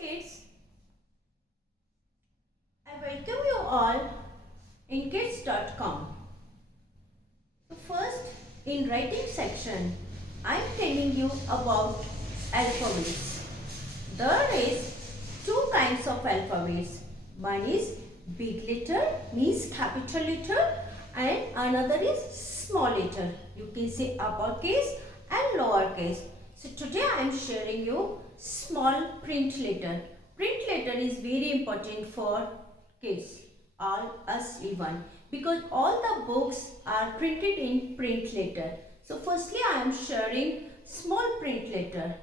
kids, I welcome you all in kids.com. So first, in writing section, I am telling you about alphabets. There is two kinds of alphabets. One is big letter, means capital letter, and another is small letter. You can say uppercase and lowercase. So today I am sharing you small print letter. Print letter is very important for kids, all us even, because all the books are printed in print letter. So firstly I am sharing small print letter.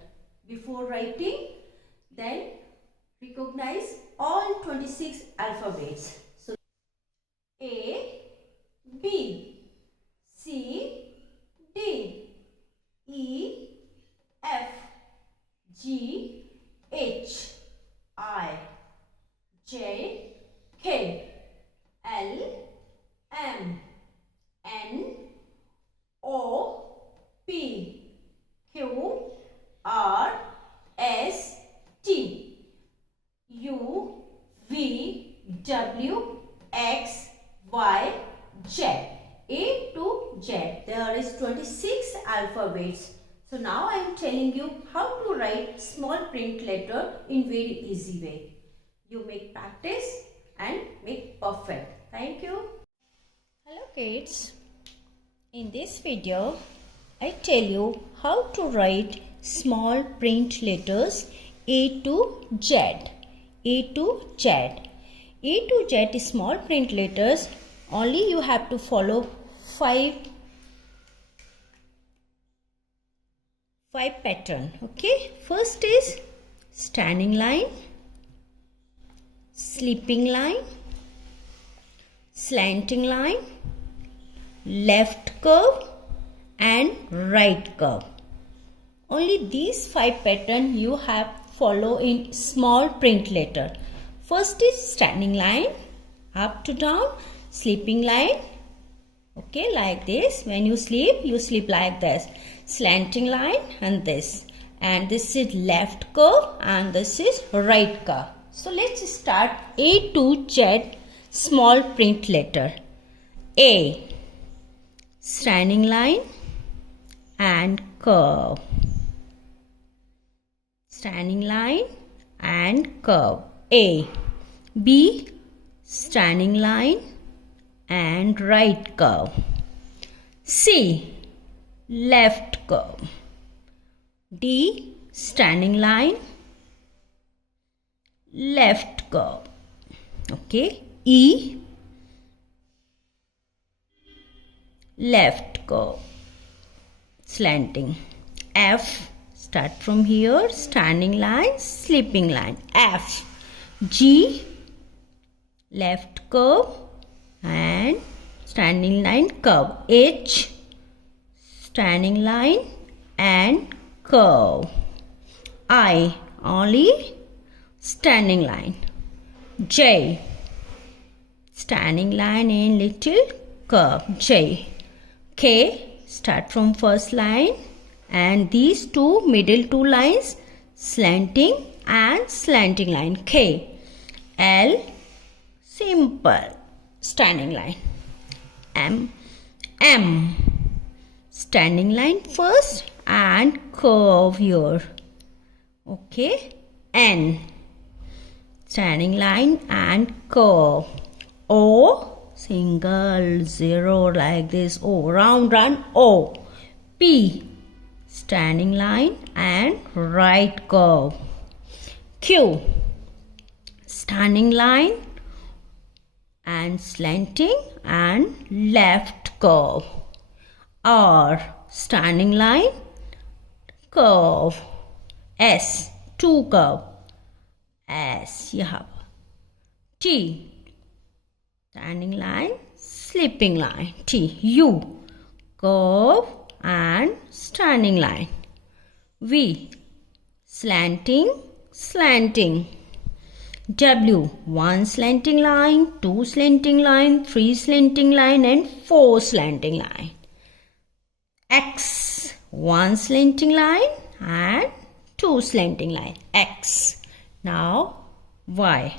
Before writing, then recognize all 26 alphabets. So A, B, C, D, E, F, G, H, I, J, K, L, M, N, O, P, Q, R, S, T, U, V, W, X, Y, Z. A to Z. There is 26 alphabets. So now I am telling you how to write small print letter in very easy way. You make practice and make perfect. Thank you. Hello kids. In this video, I tell you how to write small print letters A to Z. A to Z. A to Z is small print letters. Only you have to follow five pattern. Okay. First is standing line, sleeping line, slanting line, left curve and right curve. Only these five pattern you have follow in small print letter. First is standing line, up to down, sleeping line, okay, like this. When you sleep like this. Slanting line and this is left curve and this is right curve. So let's start A to Z small print letter. A, standing line and curve, standing line and curve. A. B, standing line and right curve. C, left curve. D, standing line, left curve. Okay. E, left curve, slanting. F, start from here, standing line, sleeping line. F. G, left curve and standing line, curve. H, standing line and curve. I, only standing line. J, standing line and little curve. J. K, start from first line and these two middle two lines, slanting and slanting line. K. L, simple standing line. M. M, standing line first and curve here. Okay. N, standing line and curve. O, single zero like this. O, round run. O. P, standing line and right curve. Q, standing line and slanting and left curve. R, standing line, curve. S, two curve. S, यहाँ पर. T, standing line, sleeping line. T. U, curve and standing line. V, slanting, slanting. W, one slanting line, two slanting line, three slanting line and four slanting line. X, one slanting line and two slanting line. X. Now Y.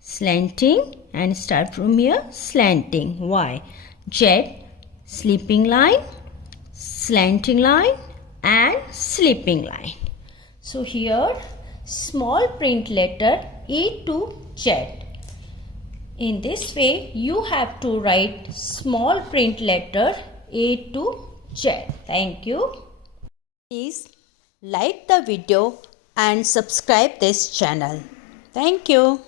Slanting and start from here. Slanting. Y. Z. Sleeping line, slanting line and sleeping line. So here small print letter A to Z. In this way you have to write small print letter A to Z. Thank you. Please like the video and subscribe this channel. Thank you.